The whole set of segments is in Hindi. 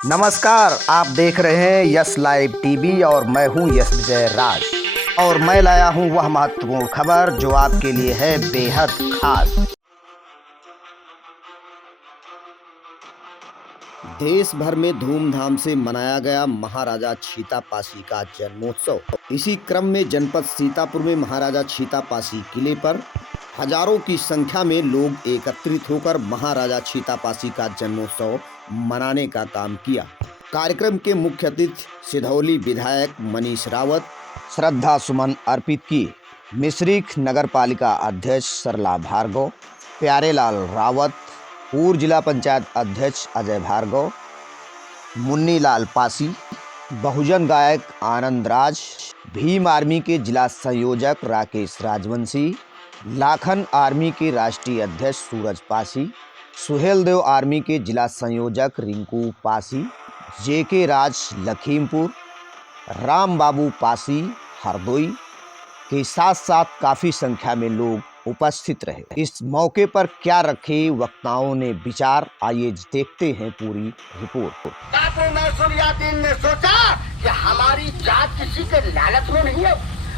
नमस्कार, आप देख रहे हैं यस लाइव टीवी और मैं हूं यश विजय राज और मैं लाया हूं वह महत्वपूर्ण खबर जो आपके लिए है बेहद खास। देश भर में धूमधाम से मनाया गया महाराजा छीतापासी का जन्मोत्सव। इसी क्रम में जनपद सीतापुर में महाराजा छीतापासी किले पर हजारों की संख्या में लोग एकत्रित होकर महाराजा छीतापासी का जन्मोत्सव मनाने का काम किया। कार्यक्रम के मुख्य अतिथि सिधौली विधायक मनीष रावत श्रद्धा सुमन अर्पित किए। मिश्रिख नगर पालिका अध्यक्ष सरला भार्गव, प्यारेलाल रावत, पूर्व जिला पंचायत अध्यक्ष अजय भार्गव, मुन्नीलाल पासी, बहुजन गायक आनंद राज, भीम आर्मी के जिला संयोजक राकेश राजवंशी, लाखन आर्मी के राष्ट्रीय अध्यक्ष सूरज पासी, सुहेल देव आर्मी के जिला संयोजक रिंकू पासी, जेके राज लखीमपुर, राम बाबू पासी हरदोई के साथ साथ काफ़ी संख्या में लोग उपस्थित रहे। इस मौके पर क्या रखे वक्ताओं ने विचार, आइए देखते हैं पूरी रिपोर्ट। ने सोचा कि हमारी जात किसी के लालच में नहीं है,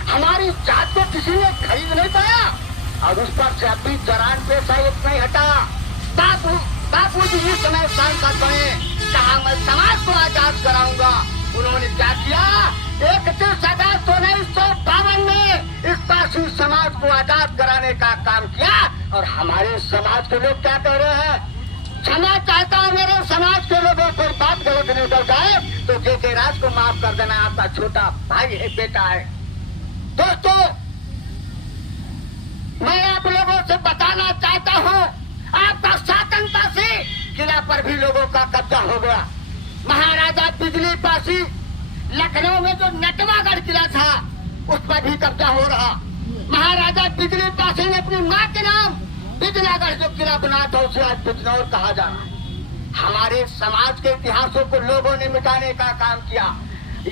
हमारी जात को किसी ने खरीद नहीं पाया और उस पर से अभी जरान पेशा एक नहीं हटा। बापू जी इस समय सांसद बने, कहा मैं समाज को आजाद कराऊंगा। उन्होंने क्या किया? 31 अगस्त 1952 में इस पासी समाज को आजाद कराने का काम किया और हमारे समाज के लोग क्या कह रहे हैं? क्षमा चाहता हूँ मेरे समाज के लोगों को, बात गलत निकल जाए तो जेके राज को माफ कर देना, आपका छोटा भाई है, बेटा है। दोस्तों, मैं आप लोगों से बताना चाहता हूँ, आपका स्वतंत्रता से किला पर भी लोगों का कब्जा हो गया। महाराजा बिजली पासी लखनऊ में जो नटवागढ़ किला था उस पर भी कब्जा हो रहा। महाराजा बिजली पासी ने अपनी माँ के नाम बिजनागढ़ जो किला बना था उसे आज बिजनौर कहा जा रहा है। हमारे समाज के इतिहासों को लोगों ने मिटाने का काम किया।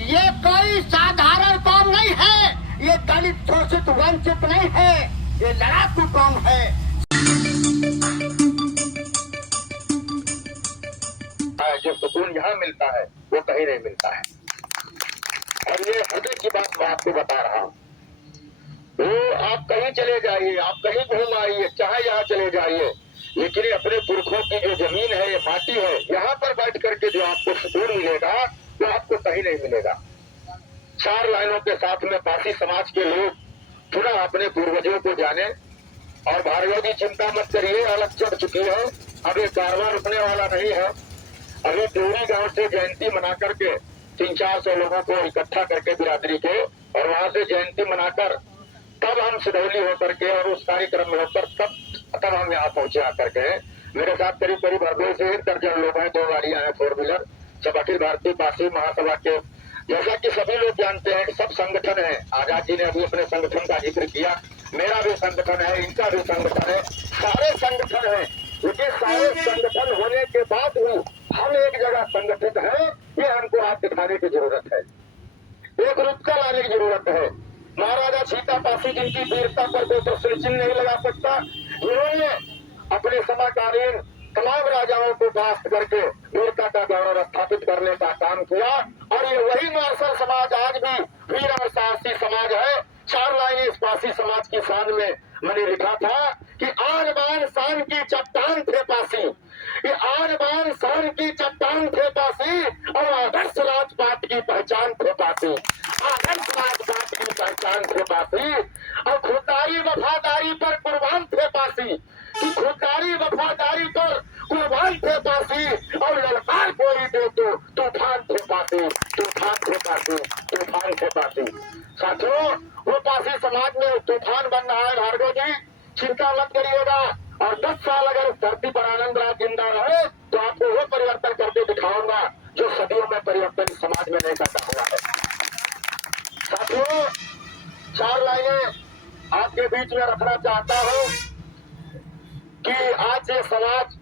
ये कोई साधारण कौम नहीं है, ये दलित शोषित वंचित नहीं है, ये लड़ाकू कौम है। जो सुकून यहाँ मिलता है वो कहीं नहीं मिलता है और ये हृदय की बात मैं आपको बता रहा हूँ। तो आप कहीं चले जाइए, आप कहीं घूम आइए, चाहे यहाँ चले जाइए, लेकिन ये अपने पुरखों की जो जमीन है, ये माटी है, यहाँ पर बैठ करके जो आपको सुकून मिलेगा वो आपको कहीं नहीं मिलेगा। 4 लाइनों के साथ में पासी समाज के लोग पुनः अपने पूर्वजों को जाने और भार्गव जी चिंता मत करिए, अलग चढ़ चुकी है, अब ये कारवां रुकने वाला नहीं है। अभी देवरी गांव से जयंती मना करके 300-400 लोगों को इकट्ठा करके बिरादरी के और वहां से जयंती मनाकर तब हम सिधौली होकर के और उस कार्यक्रम में होकर तब हम यहाँ पहुंचे आकर के। मेरे साथ करीब करीब हरदोई से 1 दर्जन लोग हैं, 2 गाड़ियां हैं 4 व्हीलर, सब अखिल भारतीय पासी महासभा के। जैसा कि सभी लोग जानते हैं सब संगठन है। आजाद जी ने अभी अपने संगठन का जिक्र किया, मेरा भी संगठन है, इनका भी संगठन है, सारे संगठन है। लेकिन सारे संगठन होने के बाद भी हम एक जगह संगठित है, ये हमको हाथ दिखाने की जरूरत है, एक रुपका लाने की जरूरत है। महाराजा छीतापासी जिनकी वीरता पर कोई प्रश्न चिन्ह नहीं लगा सकता, जिन्होंने अपने समकालीन तमाम राजाओं को परास्त करके वीरता का गौरव स्थापित करने का काम किया और ये वही मार्शल समाज आज भी वीर और साहसी समाज है। 4 लाइनें इस पासी समाज की शान में मैंने लिखा था कि आन बान शान की चट्टान थे पासी, ये आन बान शान की चट्टान थे पासी और आदर्श राजपाट की पहचान थे पासी, आदर्श राजपाट की पहचान थे पासी और खुददारी वफादारी पर कुर्बान थे पासी, कि खुददारी वफादारी पर कुर्बान थे पासी और ललकार कोई दे तो तूफान थे पासी, तूफान थे पासी, तूफान थे पासी। साथियों, वो पासी समाज में तूफान बन रहा है। भार्गव जी चिंता मत करिएगा और 10 साल अगर धरती पर आनंद राज जिंदा रहे तो आपको वो परिवर्तन करके दिखाऊंगा जो सदियों में परिवर्तन समाज में नहीं करता हुआ है। साथियों, 4 लाइनें आपके बीच में रखना चाहता हूँ कि आज ये समाज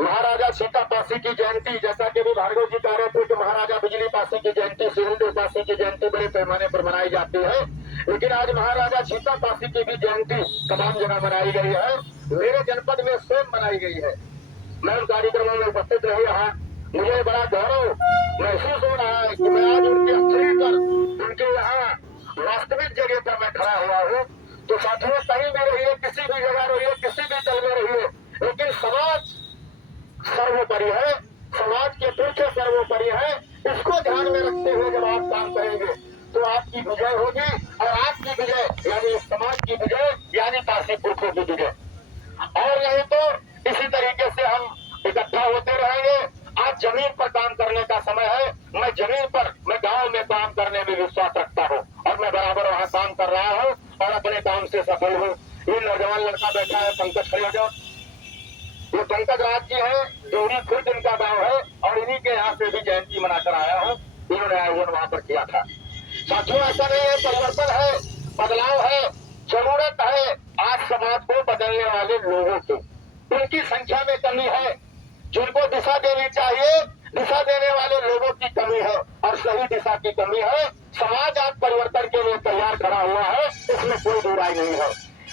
महाराजा छीतापासी की जयंती, जैसा कि भी भार्गव जी कह रहे थे कि महाराजा बिजली पासी की जयंती, सुहेलदेव पासी की जयंती बड़े पैमाने पर मनाई जाती है, लेकिन आज महाराजा छीतापासी की भी जयंती तमाम जगह मनाई गई है। मेरे जनपद में स्वयं मनाई गई है। मैं उन कार्यक्रमों में उपस्थित रही। यहाँ मुझे बड़ा गौरव साथियों कहीं भी रहिए, किसी भी जगह रहिए, किसी भी दल में रहिए, लेकिन समाज सर्वोपरि है, समाज के पीछे सर्वोपरि है। इसको ध्यान में रखते हुए जब आप काम करेंगे तो आपकी विजय होगी, और आपकी विजय यानी इस समाज की विजय यानी काशी पुरखों की विजय। और नहीं तो इसी तरीके से हम इकट्ठा होते रहेंगे। आज जमीन पर काम करने का समय है। मैं जमीन पर, मैं गांव में काम करने में विश्वास रखता हूं, और मैं बराबर वहां काम कर रहा हूं और अपने काम से सफल हूं। ये नौजवान लड़का बैठा है पंकज खरेजा, ये पंकज राज जी है, जोड़ी खुद इनका गांव है, और इन्हीं के यहाँ से भी जयंती मनाकर आया हूँ। इन्होंने आयोजन वहां पर किया था। साथियों ऐसा नहीं है, परिवर्तन है, बदलाव है, जरूरत है आज समाज को बदलने वाले लोगों की। उनकी संख्या में कमी है, जिनको दिशा देनी चाहिए, दिशा देने वाले लोगों की कमी है, और सही दिशा की कमी है। समाज आज परिवर्तन के लिए तैयार खड़ा हुआ है, इसमें कोई बुराई नहीं है।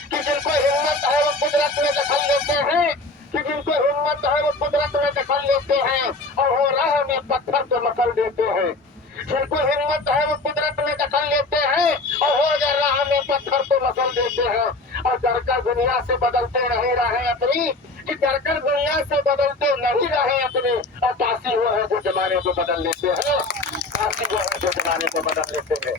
कि जिनको हिम्मत है वो कुदरत में दखल लेते हैं, कि जिनको हिम्मत है वो कुदरत में दखल लेते हैं, और वो राह में पत्थर को मसल देते हैं। जिनको हिम्मत है वो कुदरत में दखल लेते हैं, और हो जा राह में पत्थर को मसल देते हैं। और डरकर दुनिया से बदलते नहीं रहे अपनी, कि डरकर दुनिया से बदलते नहीं रहे अपने, और काशी वो है जो जमाने को बदल लेते हैं, काशी वो है जो जमाने को बदल लेते हैं।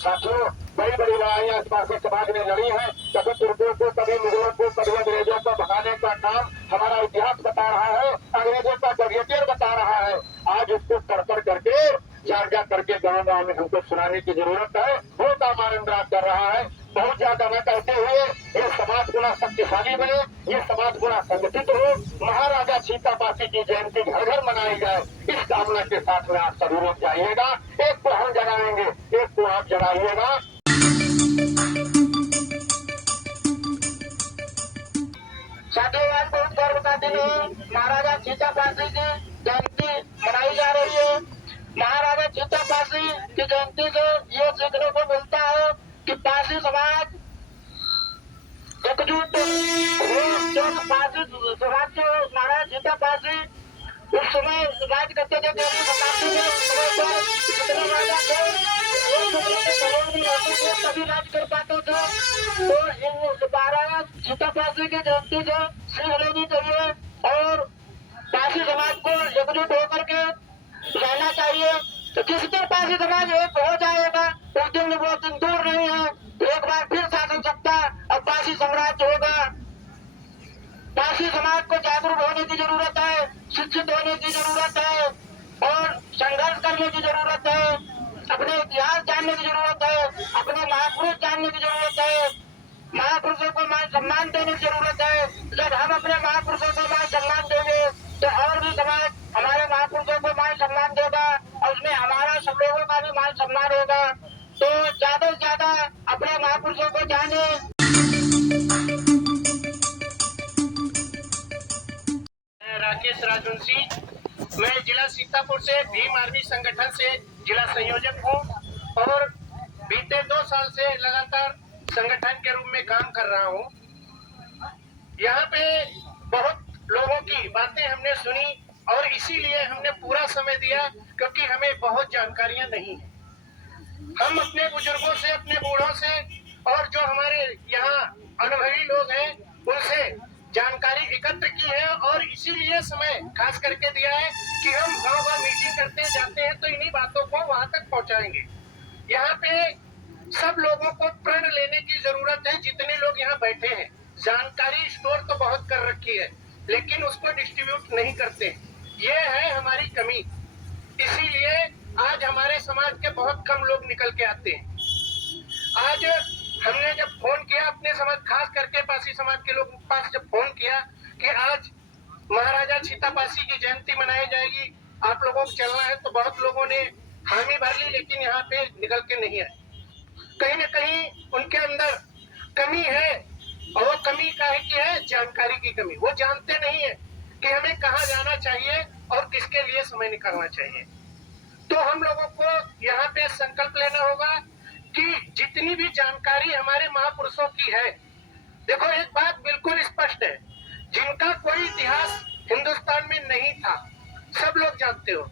साथियों बड़ी बड़ी लड़ाइयां इस पास समाज ने लड़ी है, कभी तुर्कों को, कभी मुगलों को, कभी अंग्रेजों को भगाने का काम हमारा इतिहास बता रहा है, अंग्रेजों का ग्लेडिएटर बता रहा है। आज उसको पढ़ करके जा करके गाँव गाँव में हमको सुनाने की जरूरत है। वो काम आनंद राज कर रहा है। बहुत ज्यादा न कहते हुए ये समाज गुना शक्तिशाली बने, ये समाज गुना संगठित हो, महाराजा सीतापासी की जयंती घर घर मनाई जाए, इस कामना के साथ में आप सभी लोग जाइएगा। एक को हम जगाएंगे, एक को आप जगाइएगा। साथियों आज बहुत गर्व का दिन है, महाराजा सीतापासी की जयंती मनाई जा रही है। महाराजा सीतापासी की जयंती से ये सीखने को मिलता है कि पासी समाज एकजुट हो। जो पासी समाज के महाराज सीतापासी उस समय राज करते थे, देवी शताब्दी में समय पर जितने राजा थे वो कितने के करोड़ में रहते थे, तभी राज कर पाते थे। तो इन महाराजा सीतापासी की जयंती से सीख लेनी चाहिए, और पासी समाज को एकजुट होकर के रहना चाहिए। तो किस दिन पासी समाज एक हो जाएगा, उस दिन वो दिन दूर नहीं है, एक बार फिर शासन सत्ता और पासी साम्राज्य होगा। पासी समाज को जागरूक होने की जरूरत है, शिक्षित होने की जरूरत है, और संघर्ष करने की जरूरत है, अपने इतिहास जानने की जरूरत है, अपने महापुरुष जानने की जरूरत है, महापुरुषों को मान सम्मान देने की जरूरत है। जब हम अपने महापुरुषों को मान सम्मान देंगे तो और भी समाज हमारे महापुरुषों को मान सम्मान देगा, और उसमें हमारा सब लोगों का भी मान सम्मान होगा। तो ज्यादा से ज्यादा अपने महापुरुषों को जाने। राकेश राजवंशी, मैं जिला सीतापुर से भीम आर्मी संगठन से जिला संयोजक हूँ, और बीते 2 साल से लगातार संगठन के रूप में काम कर रहा हूँ। यहाँ पे बहुत लोगों की बातें हमने सुनी, और इसीलिए हमने पूरा समय दिया, क्योंकि हमें बहुत जानकारियां नहीं है। हम अपने बुजुर्गों से, अपने बूढ़ों से, और जो हमारे यहाँ अनुभवी लोग हैं उनसे जानकारी एकत्र की है, और इसीलिए समय खास करके दिया है कि हम गाँव-गाँव मीटिंग करते जाते हैं तो इन्हीं बातों को वहां तक पहुंचाएंगे। यहाँ पे सब लोगों को प्रण लेने की जरूरत है। जितने लोग यहाँ बैठे हैं, जानकारी स्टोर तो बहुत कर रखी है, लेकिन उसको डिस्ट्रीब्यूट नहीं करते। ये है हमारी कमी। इसीलिए आज हमारे समाज के बहुत कम लोग निकल के आते हैं। आज हमने जब फोन किया अपने समाज, खास करके पासी समाज के लोगों के पास जब फोन किया कि आज महाराजा सीतापासी की जयंती मनाई जाएगी, आप लोगों को चलना है, तो बहुत लोगों ने हामी भर ली, लेकिन यहाँ पे निकल के नहीं आए। कहीं न कहीं उनके अंदर कमी है, और वो कमी काहे की है? जानकारी की कमी। वो जानते नहीं है कि हमें कहाँ जाना चाहिए और किसके लिए समय निकालना चाहिए। तो हम लोगों को यहाँ पे संकल्प लेना होगा कि जितनी भी जानकारी हमारे महापुरुषों की है, देखो एक बात बिल्कुल स्पष्ट है, जिनका कोई इतिहास हिंदुस्तान में नहीं था, सब लोग जानते हो,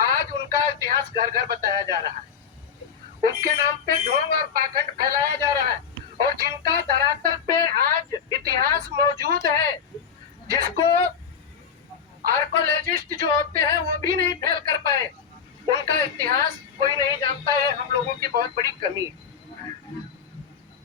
आज उनका इतिहास घर घर बताया जा रहा है। उनके नाम पे ढोंग और पाखंड फैलाया जा रहा है, और जिनका धरातल पे आज इतिहास मौजूद है, जिसको आर्कोलॉजिस्ट जो होते हैं वो भी नहीं फेल कर पाए, उनका इतिहास कोई नहीं जानता है। हम लोगों की बहुत बड़ी कमी है।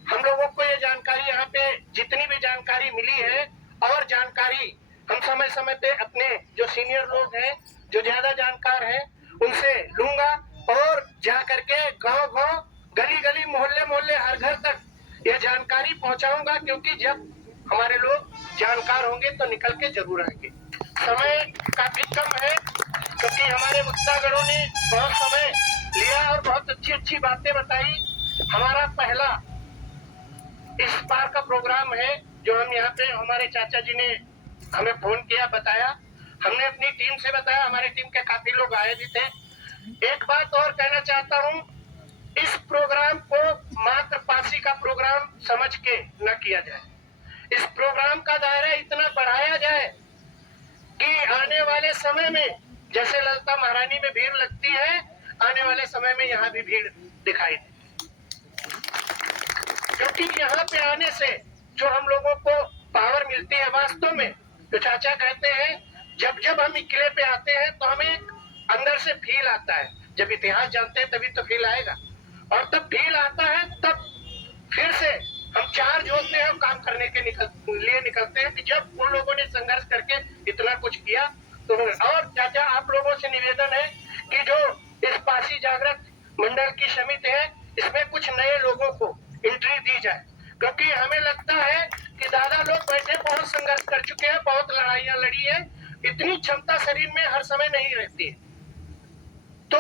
हम लोगों को ये जानकारी यहाँ पे जितनी भी जानकारी मिली है और जानकारी हम समय समय पे अपने जो सीनियर लोग हैं, जो ज्यादा जानकार हैं, उनसे लूंगा और जा करके गांव गांव, गली गली, मोहल्ले मोहल्ले, हर घर तक ये जानकारी पहुंचाऊंगा, क्योंकि जब हमारे लोग जानकार होंगे तो निकल के जरूर आएंगे। समय काफी कम है, क्योंकि हमारे मुक्तागढ़ों ने बहुत समय लिया और बहुत अच्छी अच्छी बातें बताई। हमारा पहला इस बार का प्रोग्राम है जो हम यहाँ पे, हमारे चाचा जी ने हमें फोन किया, बताया, हमने अपनी टीम से बताया, हमारी टीम के काफी लोग आए भी थे। एक बात और कहना चाहता हूँ, इस प्रोग्राम को मात्र पासी का प्रोग्राम समझ के न किया जाए। इस प्रोग्राम का दायरा इतना बढ़ाया जाए कि आने वाले समय में जैसे ललिता महारानी में भीड़ लगती है, आने वाले समय में यहाँ भी भीड़ दिखाई दे, क्योंकि यहाँ पे आने से जो हम लोगों को पावर मिलती है, वास्तव में तो चाचा कहते हैं जब जब हम किले पे आते हैं तो हमें अंदर से फील आता है। जब इतिहास जानते हैं तभी तो फील आएगा, और तब फील आता है तब फिर से हम चार्ज होते हैं और काम करने के लिए निकलते हैं कि जब उन लोगों ने संघर्ष करके इतना कुछ किया तो। और चाचा आप लोगों से निवेदन है कि जो इस पासी जागृत मंडल की समिति है, इसमें कुछ नए लोगों को एंट्री दी जाए, क्योंकि हमें लगता है कि दादा लोग बैठे बहुत संघर्ष कर चुके हैं, बहुत लड़ाइयां लड़ी है, इतनी क्षमता शरीर में हर समय नहीं रहती है। तो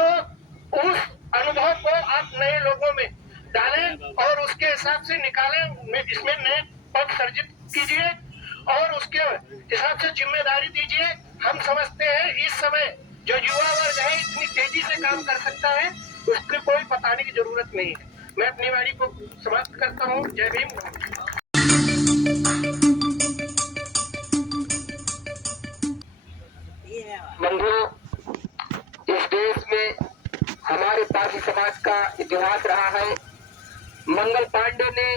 उस अनुभव को आप नए लोगों में डालें और उसके हिसाब से निकालें, इसमें नए पद सर्जित कीजिए और उसके हिसाब से जिम्मेदारी दीजिए। हम समझते हैं इस समय जो युवा वर्ग है इतनी तेजी से काम कर सकता है, उसकी कोई बताने की जरूरत नहीं है। मैं अपनी वाणी को समाप्त करता हूँ। जय भीम। बंधुओं, इस देश में हमारे पासी समाज का इतिहास रहा है। मंगल पांडे ने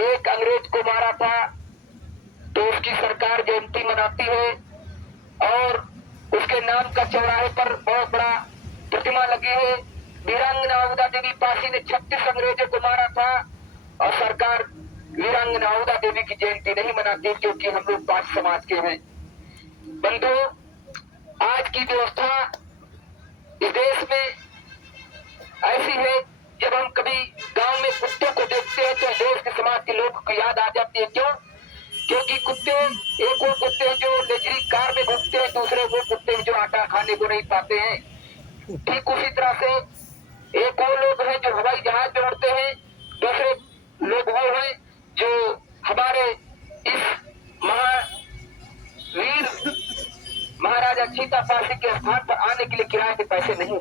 एक अंग्रेज को मारा था तो उसकी सरकार जयंती मनाती है और उसके नाम का चौराहे पर बहुत बड़ा प्रतिमा लगी है। वीरांगना आहुदा देवी पासी ने 36 अंग्रेजों को मारा था और सरकार वीरांगना आहुदा देवी की जयंती नहीं मनाती, क्योंकि हम लोग पासी समाज के हैं। बंधुओं, आज की व्यवस्था इस देश में ऐसी है, जब हम कभी गांव में कुत्तों को देखते हैं तो देश के समाज के लोगों को याद आ जाती है। क्यों? क्योंकि कुत्ते, एक वो कुत्ते जो लग्जरी कार में घूमते हैं, दूसरे वो कुत्ते जो आटा खाने को नहीं पाते हैं। ठीक उसी तरह से एक वो लोग हैं जो हवाई जहाज में उड़ते हैं, दूसरे लोग वो हैं जो हमारे इस महावीर महाराजा छीता पासी के स्थान पर आने के लिए किराए के पैसे नहीं।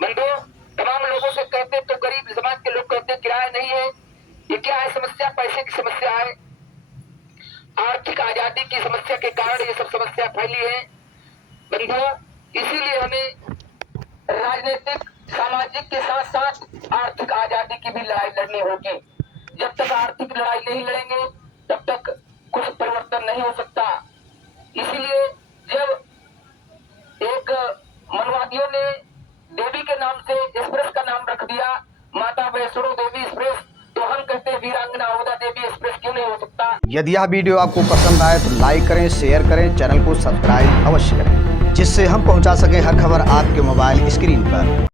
बंधुओं, तमाम लोगों से कहते तो गरीब समाज के लोग कहते किराया नहीं है। ये क्या है समस्या? पैसे की समस्या है। आर्थिक आजादी की समस्या के कारण ये सब समस्या फैली है। बंधुओं, इसीलिए हमें राजनीतिक, सामाजिक के साथ साथ आर्थिक आजादी की भी लड़ाई लड़नी होगी। जब तक आर्थिक लड़ाई नहीं लड़ेंगे तब तक कुछ परिवर्तन नहीं हो सकता। इसीलिए जब एक मनवादियों ने देवी के नाम से एक्सप्रेस का नाम रख दिया, माता वैष्णो देवी एक्सप्रेस, तो हम कहते हैं वीरांगना आहुदा देवी एक्सप्रेस क्यों नहीं हो सकता। यदि यह वीडियो आपको पसंद आए तो लाइक करें, शेयर करें, चैनल को सब्सक्राइब अवश्य करें, जिससे हम पहुंचा सकें हर खबर आपके मोबाइल स्क्रीन पर।